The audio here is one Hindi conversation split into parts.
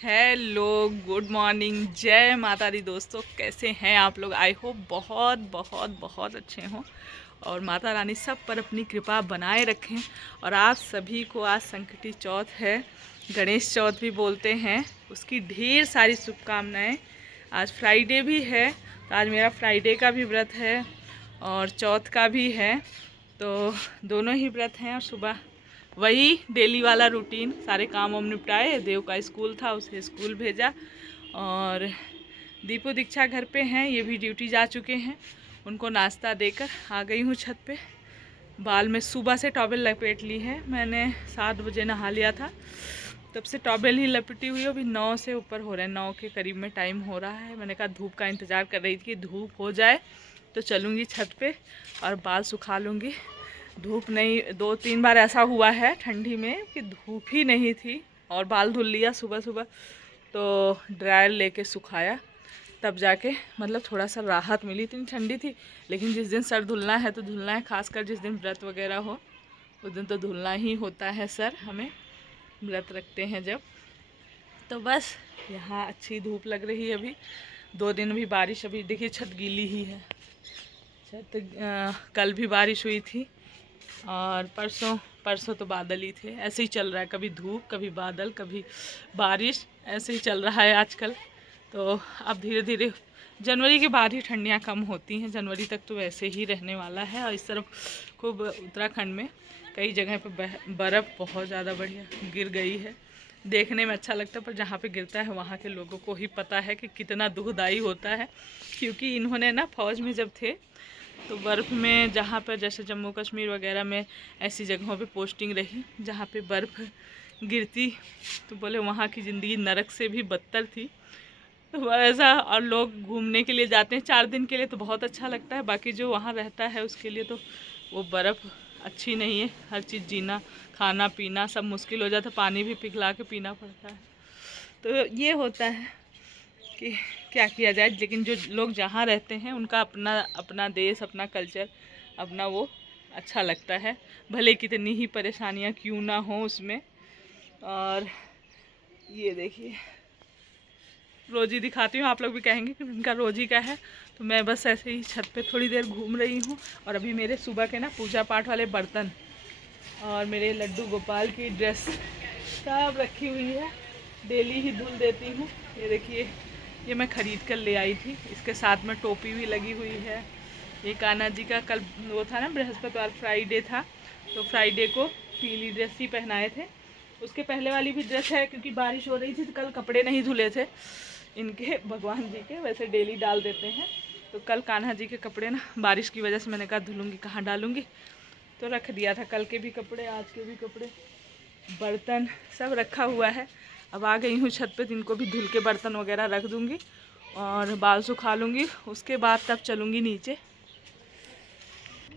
हेलो, गुड मॉर्निंग, जय माता दी दोस्तों। कैसे हैं आप लोग? आई होप बहुत बहुत बहुत अच्छे हों और माता रानी सब पर अपनी कृपा बनाए रखें। और आप सभी को आज संकटी चौथ है, गणेश चौथ भी बोलते हैं, उसकी ढेर सारी शुभकामनाएं। आज फ्राइडे भी है, तो आज मेरा फ्राइडे का भी व्रत है और चौथ का भी है, तो दोनों ही व्रत हैं। और सुबह वही डेली वाला रूटीन, सारे काम वाम निपटाए, देव का स्कूल था उसे स्कूल भेजा और दीपू दीक्षा घर पे हैं, ये भी ड्यूटी जा चुके हैं। उनको नाश्ता देकर आ गई हूँ छत पे। बाल में सुबह से टॉवेल लपेट ली है मैंने, 7 बजे नहा लिया था, तब से टॉवेल ही लपेटी हुई है। अभी 9 से ऊपर हो रहे हैं, 9 के करीब में टाइम हो रहा है। मैंने कहा धूप का इंतज़ार कर रही थी कि धूप हो जाए तो चलूँगी छत पे और बाल सुखा लूँगी। धूप नहीं, 2-3 बार ऐसा हुआ है ठंडी में कि धूप ही नहीं थी और बाल धुल लिया सुबह सुबह, तो ड्रायर लेके सुखाया, तब जाके मतलब थोड़ा सा राहत मिली। इतनी ठंडी थी, लेकिन जिस दिन सर धुलना है तो धुलना है, खासकर जिस दिन व्रत वगैरह हो उस दिन तो धुलना ही होता है सर, हमें व्रत रखते हैं जब। तो बस यहाँ अच्छी धूप लग रही है। अभी 2 दिन भी बारिश, अभी देखिए छत गीली ही है। छत कल भी बारिश हुई थी और परसों परसों तो बादल ही थे। ऐसे ही चल रहा है, कभी धूप कभी बादल कभी बारिश, ऐसे ही चल रहा है आजकल। तो अब धीरे धीरे जनवरी के बाद ही ठंडियाँ कम होती हैं, जनवरी तक तो वैसे ही रहने वाला है। और इस तरफ खूब उत्तराखंड में कई जगह पर बर्फ़ बहुत ज़्यादा बढ़िया गिर गई है। देखने में अच्छा लगता है, पर जहाँ पे गिरता है वहाँ के लोगों को ही पता है कि कितना दुखदाई होता है। क्योंकि इन्होंने ना फ़ौज में जब थे तो बर्फ़ में, जहाँ पर जैसे जम्मू कश्मीर वगैरह में ऐसी जगहों पे पोस्टिंग रही जहाँ पे बर्फ़ गिरती, तो बोले वहाँ की ज़िंदगी नरक से भी बदतर थी। तो ऐसा, और लोग घूमने के लिए जाते हैं 4 दिन के लिए तो बहुत अच्छा लगता है, बाकी जो वहाँ रहता है उसके लिए तो वो बर्फ़ अच्छी नहीं है। हर चीज़ जीना, खाना पीना सब मुश्किल हो जाता है, पानी भी पिघला के पीना पड़ता है। तो ये होता है कि क्या किया जाए, लेकिन जो लोग जहाँ रहते हैं उनका अपना अपना देश, अपना कल्चर, अपना वो अच्छा लगता है, भले कितनी ही परेशानियाँ क्यों ना हो उसमें। और ये देखिए, रोज़ी दिखाती हूँ, आप लोग भी कहेंगे कि इनका रोज़ी का है। तो मैं बस ऐसे ही छत पे थोड़ी देर घूम रही हूँ। और अभी मेरे सुबह के ना पूजा पाठ वाले बर्तन और मेरे लड्डू गोपाल की ड्रेस सब रखी हुई है, डेली ही धुल देती हूँ। ये देखिए, ये मैं ख़रीद कर ले आई थी, इसके साथ में टोपी भी लगी हुई है। ये कान्हा जी का कल वो था ना, बृहस्पतिवार फ्राइडे था, तो फ्राइडे को पीली ड्रेस ही पहनाए थे। उसके पहले वाली भी ड्रेस है, क्योंकि बारिश हो रही थी तो कल कपड़े नहीं धुले थे इनके, भगवान जी के, वैसे डेली डाल देते हैं। तो कल कान्हा जी के कपड़े ना बारिश की वजह से मैंने कहा धुलूँगी कहाँ डालूँगी, तो रख दिया था। कल के भी कपड़े, आज के भी कपड़े, बर्तन सब रखा हुआ है। अब आ गई हूँ छत पे, इनको भी धुल के बर्तन वगैरह रख दूँगी और बाल सुखा लूँगी, उसके बाद तब चलूँगी नीचे।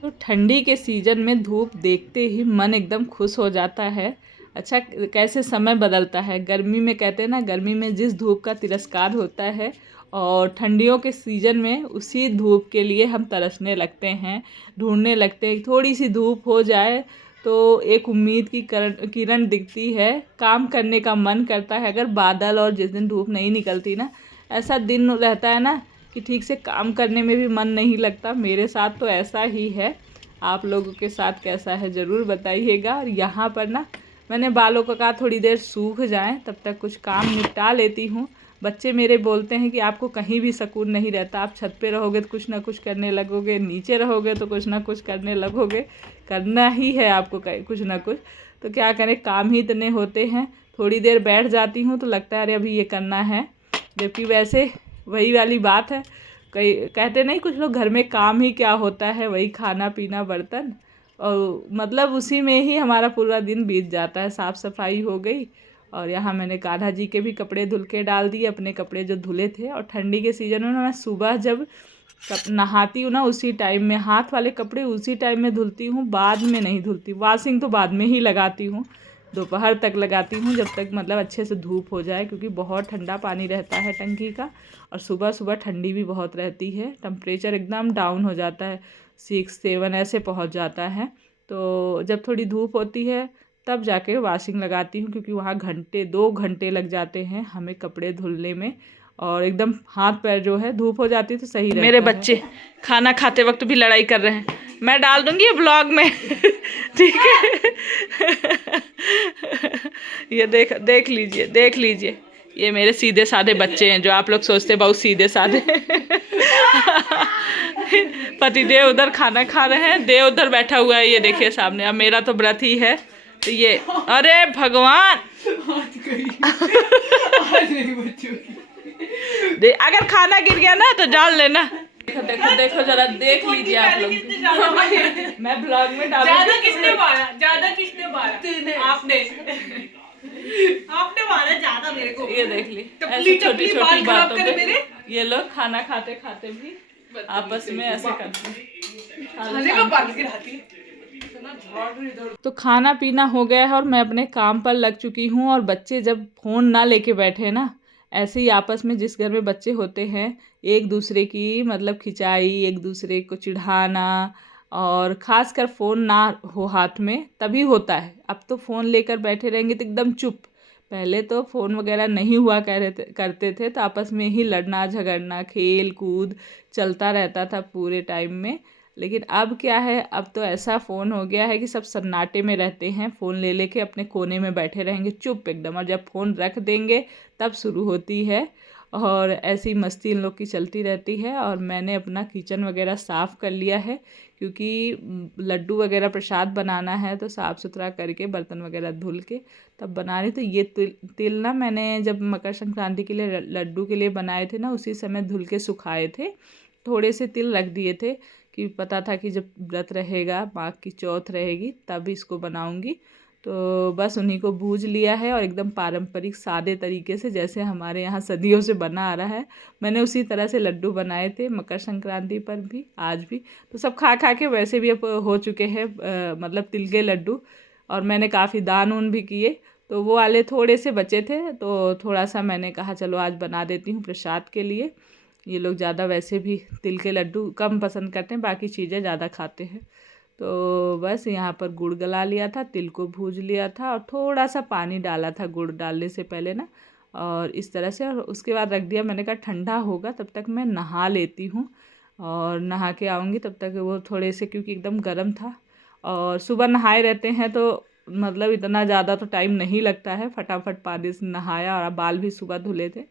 तो ठंडी के सीज़न में धूप देखते ही मन एकदम खुश हो जाता है। अच्छा, कैसे समय बदलता है। गर्मी में कहते हैं ना, गर्मी में जिस धूप का तिरस्कार होता है, और ठंडियों के सीज़न में उसी धूप के लिए हम तरसने लगते हैं, ढूंढने लगते हैं। थोड़ी सी धूप हो जाए तो एक उम्मीद की किरण दिखती है, काम करने का मन करता है। अगर बादल और जिस दिन धूप नहीं निकलती ना, ऐसा दिन रहता है ना कि ठीक से काम करने में भी मन नहीं लगता। मेरे साथ तो ऐसा ही है, आप लोगों के साथ कैसा है ज़रूर बताइएगा। और यहाँ पर ना मैंने बालों का कहा थोड़ी देर सूख जाएं, तब तक कुछ काम निपटा लेती हूँ। बच्चे मेरे बोलते हैं कि आपको कहीं भी सुकून नहीं रहता, आप छत पे रहोगे तो कुछ ना कुछ करने लगोगे, नीचे रहोगे तो कुछ ना कुछ करने लगोगे, करना ही है आपको कुछ ना कुछ। तो क्या करें, काम ही इतने होते हैं। थोड़ी देर बैठ जाती हूँ तो लगता है अरे अभी ये करना है, जबकि वैसे वही वाली बात है, कई कहते नहीं कुछ लोग, घर में काम ही क्या होता है, वही खाना पीना बर्तन, और मतलब उसी में ही हमारा पूरा दिन बीत जाता है। साफ़ सफाई हो गई, और यहाँ मैंने कान्हा जी के भी कपड़े धुल के डाल दिए, अपने कपड़े जो धुले थे। और ठंडी के सीज़न में ना मैं सुबह जब नहाती हूँ ना, उसी टाइम में हाथ वाले कपड़े उसी टाइम में धुलती हूँ, बाद में नहीं धुलती। वॉशिंग तो बाद में ही लगाती हूँ, दोपहर तक लगाती हूँ, जब तक मतलब अच्छे से धूप हो जाए, क्योंकि बहुत ठंडा पानी रहता है टंकी का। और सुबह सुबह ठंडी भी बहुत रहती है, टेम्परेचर एकदम डाउन हो जाता है, 6-7 ऐसे पहुँच जाता है। तो जब थोड़ी धूप होती है तब जाके वॉशिंग लगाती हूँ, क्योंकि वहाँ 2 घंटे लग जाते हैं हमें कपड़े धुलने में, और एकदम हाथ पैर जो है धूप हो जाती है तो सही रहता है। मेरे बच्चे खाना खाते वक्त भी लड़ाई कर रहे हैं, मैं डाल दूंगी ये ब्लॉग में ठीक है ये देख लीजिए ये मेरे सीधे साधे बच्चे हैं, जो आप लोग सोचते बहुत सीधे साधे पतिदेव उधर खाना खा रहे हैं, देव उधर बैठा हुआ है, ये देखिए सामने। अब मेरा तो व्रत ही है तो ये, अरे भगवान अगर खाना गिर गया ना तो डाल लेना। देखो जरा देख लीजिए आप लोग मैं ब्लॉग में डाल। ज्यादा किसने मारा? आपने मारा ज्यादा मेरे को। ये देख ली ऐसे छोटी छोटी बातों पे ये लोग खाना खाते खाते भी आपस में ऐसे करते हैं। तो खाना पीना हो गया है और मैं अपने काम पर लग चुकी हूँ। और बच्चे जब फ़ोन ना लेके बैठे ना, ऐसे ही आपस में जिस घर में बच्चे होते हैं एक दूसरे की मतलब खिंचाई, एक दूसरे को चिढ़ाना, और ख़ासकर फ़ोन ना हो हाथ में तभी होता है। अब तो फ़ोन लेकर बैठे रहेंगे तो एकदम चुप। पहले तो फ़ोन वगैरह नहीं हुआ करते थे तो आपस में ही लड़ना झगड़ना खेल कूद चलता रहता था पूरे टाइम में। लेकिन अब क्या है, अब तो ऐसा फ़ोन हो गया है कि सब सन्नाटे में रहते हैं, फ़ोन ले लेके अपने कोने में बैठे रहेंगे चुप एकदम, और जब फ़ोन रख देंगे तब शुरू होती है। और ऐसी मस्ती इन लोग की चलती रहती है। और मैंने अपना किचन वगैरह साफ़ कर लिया है, क्योंकि लड्डू वगैरह प्रसाद बनाना है तो साफ़ सुथरा करके बर्तन वगैरह धुल के तब बना रही। तो ये तिल ना मैंने जब मकर संक्रांति के लिए लड्डू के लिए बनाए थे ना, उसी समय धुल के सुखाए थे, थोड़े से तिल रख दिए थे कि पता था कि जब व्रत रहेगा, माघ की चौथ रहेगी, तब इसको बनाऊंगी। तो बस उन्हीं को भूज लिया है और एकदम पारंपरिक सादे तरीके से, जैसे हमारे यहाँ सदियों से बना आ रहा है, मैंने उसी तरह से लड्डू बनाए थे मकर संक्रांति पर भी, आज भी। तो सब खा खा के वैसे भी अब हो चुके हैं मतलब तिल के लड्डू। और मैंने काफ़ी दान उन भी किए, तो वो वाले थोड़े से बचे थे तो थोड़ा सा मैंने कहा चलो आज बना देती हूँ प्रसाद के लिए। ये लोग ज़्यादा वैसे भी तिल के लड्डू कम पसंद करते हैं, बाकी चीज़ें ज़्यादा खाते हैं। तो बस यहाँ पर गुड़ गला लिया था, तिल को भूज लिया था और थोड़ा सा पानी डाला था गुड़ डालने से पहले ना, और इस तरह से। और उसके बाद रख दिया, मैंने कहा ठंडा होगा तब तक मैं नहा लेती हूँ, और नहा के आऊँगी तब तक वो थोड़े से, क्योंकि एकदम गर्म था। और सुबह नहाए रहते हैं तो मतलब इतना ज़्यादा तो टाइम नहीं लगता है, फटाफट पानी से नहाया और बाल भी सुबह धुले थे।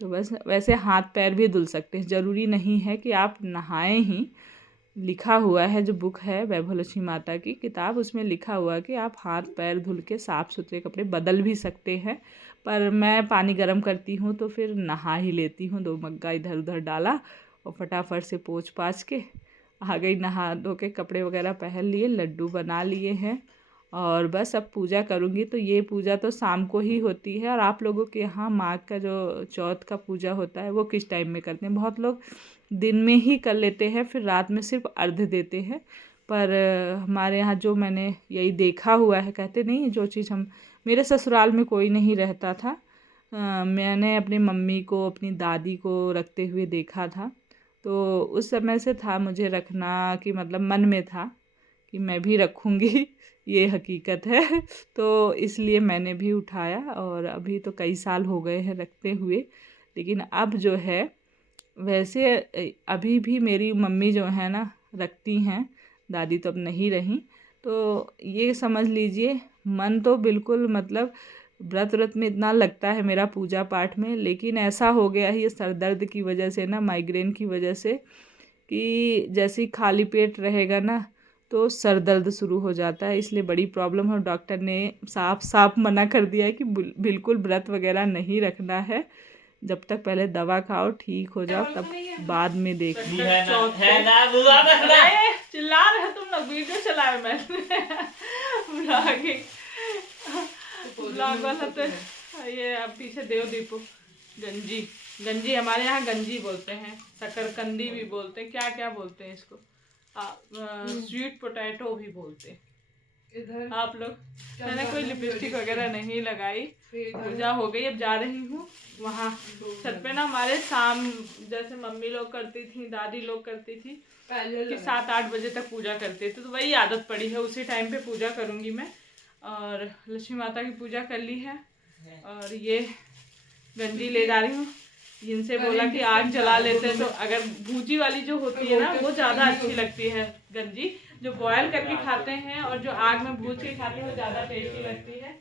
तो बस वैसे हाथ पैर भी धुल सकते हैं, ज़रूरी नहीं है कि आप नहाएं ही। लिखा हुआ है, जो बुक है वैभव लक्ष्मी माता की किताब, उसमें लिखा हुआ है कि आप हाथ पैर धुल के साफ़ सुथरे कपड़े बदल भी सकते हैं। पर मैं पानी गर्म करती हूँ तो फिर नहा ही लेती हूँ, 2 मग्गा इधर उधर डाला और फटाफट से पोंछ पाछ के आ गई, नहा धो के कपड़े वगैरह पहन लिए, लड्डू बना लिए हैं। और बस अब पूजा करूँगी। तो ये पूजा तो शाम को ही होती है। और आप लोगों के यहाँ माघ का जो चौथ का पूजा होता है वो किस टाइम में करते हैं? बहुत लोग दिन में ही कर लेते हैं, फिर रात में सिर्फ अर्घ्य देते हैं। पर हमारे यहाँ जो मैंने यही देखा हुआ है, कहते नहीं जो चीज़ हम, मेरे ससुराल में कोई नहीं रहता था, मैंने अपनी मम्मी को अपनी दादी को रखते हुए देखा था। तो उस समय से था मुझे रखना, कि मतलब मन में था कि मैं भी रखूँगी ये हकीकत है तो इसलिए मैंने भी उठाया। और अभी तो कई साल हो गए हैं रखते हुए। लेकिन अब जो है, वैसे अभी भी मेरी मम्मी जो है ना रखती हैं, दादी तो अब नहीं रही। तो ये समझ लीजिए, मन तो बिल्कुल मतलब व्रत व्रत में इतना लगता है मेरा पूजा पाठ में, लेकिन ऐसा हो गया है ये सर दर्द की वजह से ना, माइग्रेन की वजह से, कि जैसे ही खाली पेट रहेगा ना तो सर दर्द शुरू हो जाता है। इसलिए बड़ी प्रॉब्लम है। डॉक्टर ने साफ साफ मना कर दिया है कि बिल्कुल व्रत वगैरह नहीं रखना है, जब तक पहले दवा खाओ ठीक हो जाओ तब बाद में देखना। चिल्ला रहे तुम लोग, वीडियो चलाए मैंने ब्लॉग वाला। तो ये अब पीछे देव दीपो गंजी हमारे यहाँ गंजी बोलते हैं, शकरकंदी भी बोलते हैं, क्या क्या बोलते हैं इसको, स्वीट पोटैटो भी बोलते हैं। इधर आप लोग, मैंने कोई लिपस्टिक वगैरह नहीं लगाई, पूजा हो गई। अब जा रही हूँ वहाँ छत पे ना, हमारे शाम जैसे मम्मी लोग करती थी, दादी लोग करती थी कि 7-8 बजे तक पूजा करते थे, तो वही आदत पड़ी है, उसी टाइम पे पूजा करूँगी मैं। और लक्ष्मी माता की पूजा कर ली है। और ये गंजी ले जा रही हूँ, जिनसे बोला कि आग जला लेते हैं, तो अगर भूजी वाली जो होती है ना वो ज़्यादा अच्छी लगती है गंजी, जो बॉयल करके खाते हैं और जो आग में भूज के खाते हैं वो ज़्यादा टेस्टी लगती है।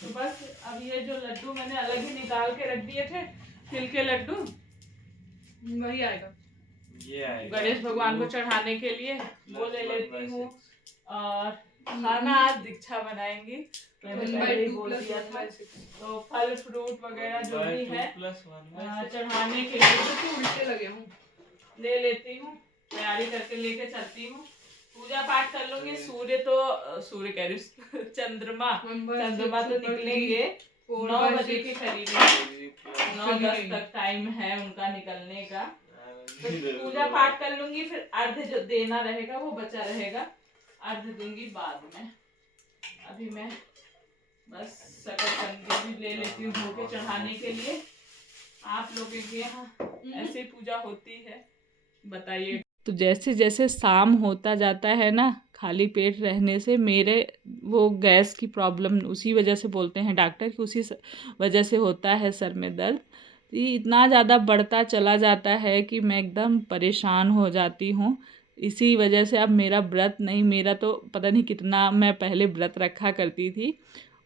तो बस अब ये जो लड्डू मैंने अलग ही निकाल के रख दिए थे, तिल के लड्डू, वही आएगा, ये आएगा गणेश भगवान को चढ़ाने के लिए, वो ले लेती हूँ। और खाना आज दीक्षा बनाएंगी, मैंने पहले ही बोल दिया था। तो फल फ्रूट वगैरह जो भी है चढ़ाने के लिए तो उल्टे लगे हूँ, ले लेती हूँ, तैयारी करके लेके चलती हूँ। पूजा पाठ कर लूंगी। सूर्य कह रही चंद्रमा तो निकलेंगे 9 बजे के करीब, 9-10 तक टाइम है उनका निकलने का। तो पूजा पाठ कर लूंगी, फिर अर्घ जो देना रहेगा वो बचा रहेगा, अर्घ दूंगी बाद में। अभी मैं बस सकल कंदी भी ले लेती हूँ धो के चढ़ाने के लिए। आप लोगों के यहाँ ऐसी पूजा होती है बताइए। तो जैसे जैसे शाम होता जाता है ना, खाली पेट रहने से मेरे वो गैस की प्रॉब्लम, उसी वजह से बोलते हैं डॉक्टर कि उसी वजह से होता है सर में दर्द, ये इतना ज़्यादा बढ़ता चला जाता है कि मैं एकदम परेशान हो जाती हूँ। इसी वजह से अब मेरा व्रत नहीं, मेरा तो पता नहीं कितना मैं पहले व्रत रखा करती थी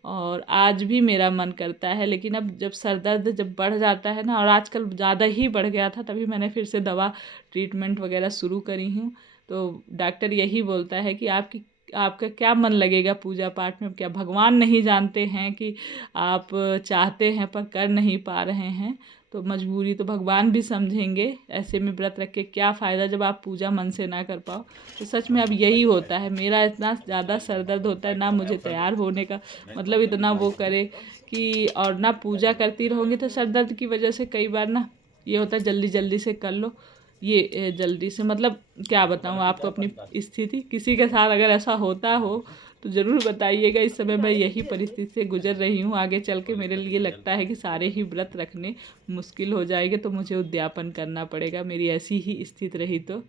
और आज भी मेरा मन करता है, लेकिन अब जब सर दर्द जब बढ़ जाता है ना, और आजकल ज़्यादा ही बढ़ गया था, तभी मैंने फिर से दवा ट्रीटमेंट वगैरह शुरू करी हूँ। तो डॉक्टर यही बोलता है कि आपका क्या मन लगेगा पूजा पाठ में, क्या भगवान नहीं जानते हैं कि आप चाहते हैं पर कर नहीं पा रहे हैं, तो मजबूरी तो भगवान भी समझेंगे। ऐसे में व्रत रख के क्या फ़ायदा जब आप पूजा मन से ना कर पाओ। तो सच में अब यही होता है, मेरा इतना ज़्यादा सर दर्द होता है ना, मुझे तैयार होने का मतलब इतना वो करे कि, और ना पूजा करती रहूँगी तो सर दर्द की वजह से कई बार ना ये होता है जल्दी जल्दी से कर लो, ये जल्दी से, मतलब क्या बताऊँ आपको अपनी स्थिति। किसी के साथ अगर ऐसा होता हो तो ज़रूर बताइएगा। इस समय मैं यही परिस्थिति से गुजर रही हूँ, आगे चल के मेरे लिए लगता है कि सारे ही व्रत रखने मुश्किल हो जाएंगे, तो मुझे उद्यापन करना पड़ेगा, मेरी ऐसी ही स्थिति रही तो।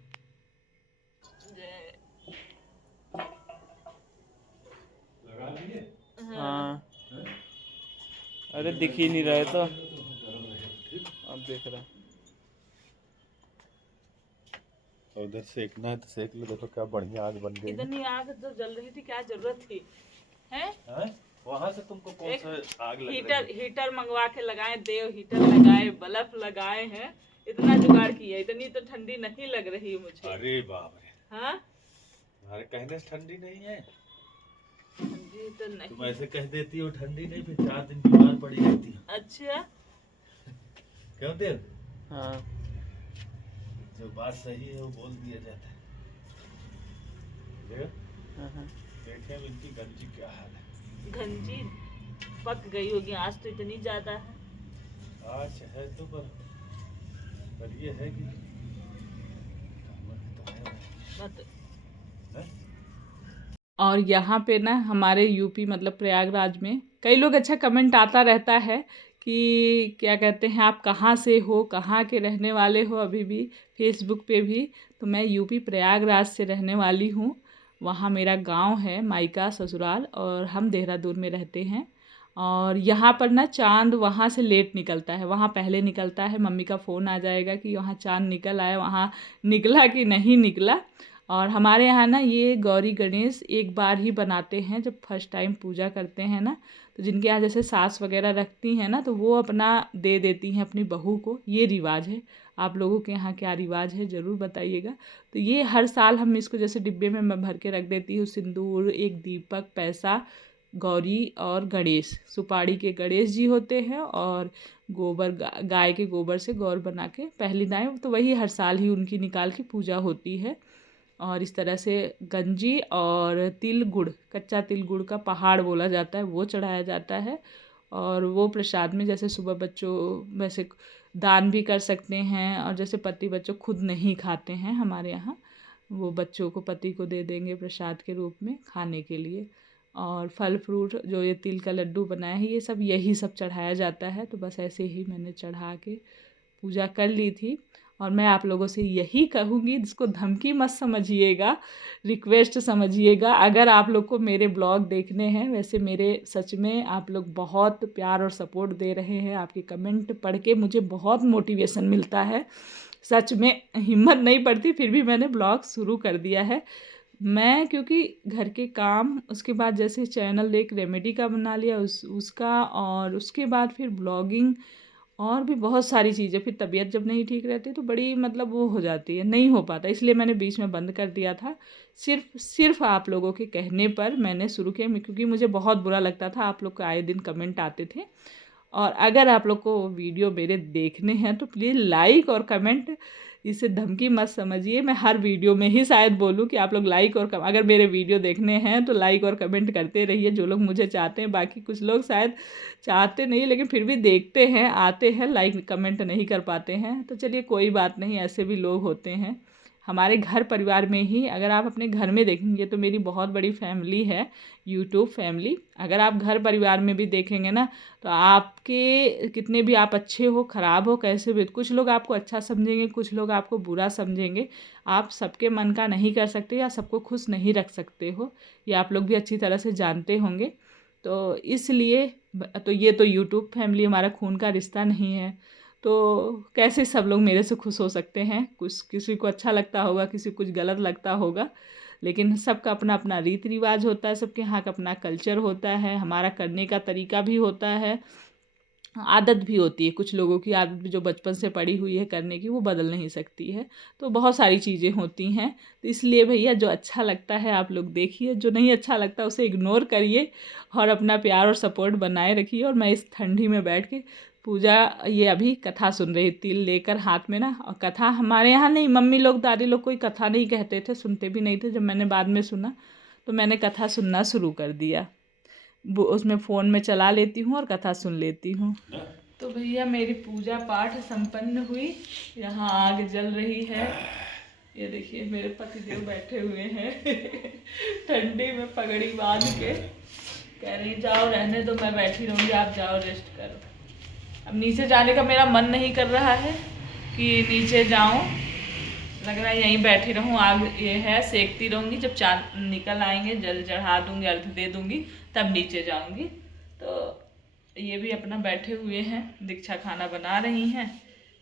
हाँ, अरे दिख ही नहीं रहे तो अब देख रहा। उधर सेकना है तो सेक लो, देखो क्या बढ़िया आग बन गई। इतनी आग तो जल रही थी, क्या जरूरत थी है? वहाँ से तुमको कौन सा आग लग हीटर रही है? हीटर मंगवा के लगाए, देव हीटर लगाए, बल्ब लगाए हैं, इतना जुगाड़ किया, इतनी तो ठंडी नहीं लग रही मुझे। अरे बाप रे, हाँ, तुम्हारे कहने से ठंडी नहीं है? ठंडी तो नहीं। तुम ऐसे कह देती हो ठंडी नहीं, फिर 4 दिन बीमार पड़ी रहती हो। अच्छा क्यों देव? हाँ, जो बात सही है वो बोल दिया जाता है। देव, देखे अब इनकी गंजी क्या हाल है। गंजी पक गई होगी, आज तो इतनी ज्यादा है। आज है तो पर ये है कि और यहाँ पे ना हमारे यूपी मतलब प्रयागराज में कई लोग, अच्छा कमेंट आता रहता है कि क्या कहते हैं आप कहाँ से हो, कहाँ के रहने वाले हो, अभी भी फेसबुक पे भी। तो मैं यूपी प्रयागराज से रहने वाली हूँ, वहाँ मेरा गांव है, मायका ससुराल, और हम देहरादून में रहते हैं। और यहाँ पर ना चांद वहाँ से लेट निकलता है, वहाँ पहले निकलता है। मम्मी का फ़ोन आ जाएगा कि वहाँ चांद निकल आया, वहाँ निकला कि नहीं निकला। और हमारे यहाँ ना ये गौरी गणेश एक बार ही बनाते हैं, जब फर्स्ट टाइम पूजा करते हैं ना, तो जिनके यहाँ जैसे सास वगैरह रखती हैं ना, तो वो अपना दे देती हैं अपनी बहू को, ये रिवाज है। आप लोगों के यहाँ क्या रिवाज है ज़रूर बताइएगा। तो ये हर साल हम इसको जैसे डिब्बे में मैं भर के रख देती हूँ, सिंदूर, एक दीपक, पैसा, गौरी और गणेश, सुपारी के गणेश जी होते हैं, और गोबर गाय के गोबर से गौर बना के पहली दाएँ, तो वही हर साल ही उनकी निकाल के पूजा होती है। और इस तरह से गंजी और तिल गुड़, कच्चा तिल गुड़ का पहाड़ बोला जाता है, वो चढ़ाया जाता है। और वो प्रसाद में जैसे सुबह बच्चों वैसे दान भी कर सकते हैं, और जैसे पति बच्चों खुद नहीं खाते हैं हमारे यहाँ, वो बच्चों को पति को दे देंगे प्रसाद के रूप में खाने के लिए। और फल फ्रूट जो ये तिल का लड्डू बनाया है, ये सब यही सब चढ़ाया जाता है। तो बस ऐसे ही मैंने चढ़ा के पूजा कर ली थी। और मैं आप लोगों से यही कहूँगी, जिसको धमकी मत समझिएगा, रिक्वेस्ट समझिएगा। अगर आप लोग को मेरे ब्लॉग देखने हैं, वैसे मेरे सच में आप लोग बहुत प्यार और सपोर्ट दे रहे हैं। आपके कमेंट पढ़ के मुझे बहुत मोटिवेशन मिलता है, सच में हिम्मत नहीं पड़ती, फिर भी मैंने ब्लॉग शुरू कर दिया है। मैं क्योंकि घर के काम, उसके बाद जैसे चैनल एक रेमेडी का बना लिया उसका, और उसके बाद फिर ब्लॉगिंग और भी बहुत सारी चीज़ें, फिर तबीयत जब नहीं ठीक रहती तो बड़ी मतलब वो हो जाती है, नहीं हो पाता, इसलिए मैंने बीच में बंद कर दिया था। सिर्फ आप लोगों के कहने पर मैंने शुरू किया, क्योंकि मुझे बहुत बुरा लगता था, आप लोग का आए दिन कमेंट आते थे। और अगर आप लोग को वीडियो मेरे देखने हैं तो प्लीज़ लाइक और कमेंट, इसे धमकी मत समझिए। मैं हर वीडियो में ही शायद बोलूँ कि आप लोग लाइक और अगर मेरे वीडियो देखने हैं तो लाइक और कमेंट करते रहिए, जो लोग मुझे चाहते हैं। बाकी कुछ लोग शायद चाहते नहीं, लेकिन फिर भी देखते हैं, आते हैं, लाइक कमेंट नहीं कर पाते हैं। तो चलिए कोई बात नहीं, ऐसे भी लोग होते हैं हमारे घर परिवार में ही। अगर आप अपने घर में देखेंगे तो मेरी बहुत बड़ी फैमिली है, यूट्यूब फैमिली। अगर आप घर परिवार में भी देखेंगे ना, तो आपके कितने भी आप अच्छे हो, ख़राब हो, कैसे भी, कुछ लोग आपको अच्छा समझेंगे, कुछ लोग आपको बुरा समझेंगे। आप सबके मन का नहीं कर सकते या सबको खुश नहीं रख सकते हो, ये आप लोग भी अच्छी तरह से जानते होंगे। तो इसलिए तो ये तो यूट्यूब फैमिली हमारा खून का रिश्ता नहीं है, तो कैसे सब लोग मेरे से खुश हो सकते हैं। कुछ किसी को अच्छा लगता होगा, किसी को कुछ गलत लगता होगा, लेकिन सबका अपना अपना रीति रिवाज होता है, सबके यहाँ का अपना कल्चर होता है, हमारा करने का तरीका भी होता है, आदत भी होती है। कुछ लोगों की आदत भी जो बचपन से पड़ी हुई है करने की, वो बदल नहीं सकती है। तो बहुत सारी चीज़ें होती हैं। तो इसलिए भैया जो अच्छा लगता है आप लोग देखिए, जो नहीं अच्छा लगता उसे इग्नोर करिए और अपना प्यार और सपोर्ट बनाए रखिए। और मैं इस ठंडी में बैठ के पूजा, ये अभी कथा सुन रही, तिल लेकर हाथ में ना। और कथा हमारे यहाँ नहीं, मम्मी लोग दादी लोग कोई कथा नहीं कहते थे, सुनते भी नहीं थे। जब मैंने बाद में सुना तो मैंने कथा सुनना शुरू कर दिया। वो उसमें फ़ोन में चला लेती हूँ और कथा सुन लेती हूँ। तो भैया मेरी पूजा पाठ संपन्न हुई। यहाँ आग जल रही है, ये देखिए मेरे पतिदेव बैठे हुए हैं ठंडी में पगड़ी बांध के, कह रही जाओ रहने दो, मैं बैठी रहूँगी, आप जाओ रेस्ट करो। अब नीचे जाने का मेरा मन नहीं कर रहा है कि नीचे जाऊँ, लग रहा है यहीं बैठी रहूँ। आग ये है, सेकती रहूँगी, जब चाँद निकल आएंगे जल चढ़ा दूँगी, अर्घ दे दूँगी, तब नीचे जाऊँगी। तो ये भी अपना बैठे हुए हैं, दीक्षा खाना बना रही हैं।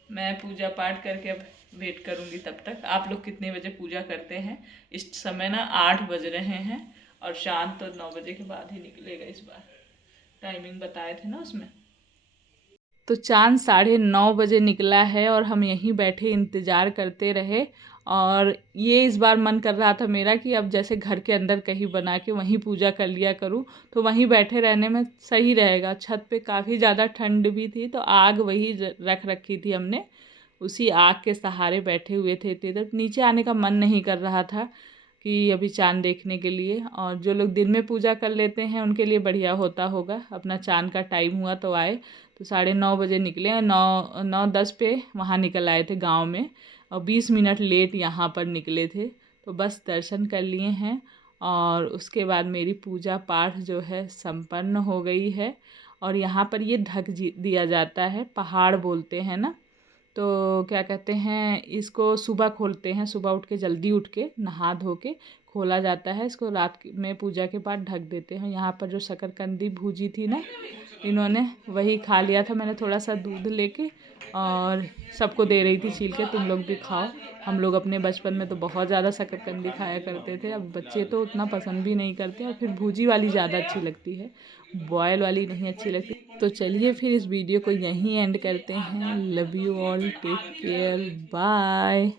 मैं पूजा पाठ करके अब वेट करूँगी तब तक। आप लोग कितने बजे पूजा करते हैं? इस समय ना 8 बज रहे हैं, और शाम तो 9 बजे के बाद ही निकलेगा, इस बार टाइमिंग बताए थे ना उसमें। तो चाँद 9:30 बजे निकला है और हम यहीं बैठे इंतज़ार करते रहे। और ये इस बार मन कर रहा था मेरा कि अब जैसे घर के अंदर कहीं बना के वहीं पूजा कर लिया करूं, तो वहीं बैठे रहने में सही रहेगा। छत पे काफ़ी ज़्यादा ठंड भी थी, तो आग वही रख रखी थी हमने, उसी आग के सहारे बैठे हुए थे। इधर नीचे आने का मन नहीं कर रहा था कि अभी चाँद देखने के लिए। और जो लोग दिन में पूजा कर लेते हैं उनके लिए बढ़िया होता होगा, अपना चाँद का टाइम हुआ तो आए। तो 9:30 बजे निकले, 9:10 पे वहाँ निकल आए थे गांव में, और 20 मिनट लेट यहाँ पर निकले थे। तो बस दर्शन कर लिए हैं, और उसके बाद मेरी पूजा पाठ जो है संपन्न हो गई है। और यहाँ पर ये ढक दिया जाता है, पहाड़ बोलते हैं ना, तो क्या कहते हैं इसको, सुबह खोलते हैं, सुबह उठ के जल्दी उठ के नहा धो के खोला जाता है इसको। रात में पूजा के बाद ढक देते हैं। यहाँ पर जो शकरकंदी भूजी थी ना, इन्होंने वही खा लिया था। मैंने थोड़ा सा दूध लेके और सबको दे रही थी छील के, तुम लोग भी खाओ। हम लोग अपने बचपन में तो बहुत ज़्यादा शकरकंदी खाया करते थे, अब बच्चे तो उतना पसंद भी नहीं करते, और फिर भूजी वाली ज़्यादा अच्छी लगती है, बॉयल वाली नहीं अच्छी लगती। तो चलिए फिर इस वीडियो को यहीं एंड करते हैं। Love you all, take care, bye.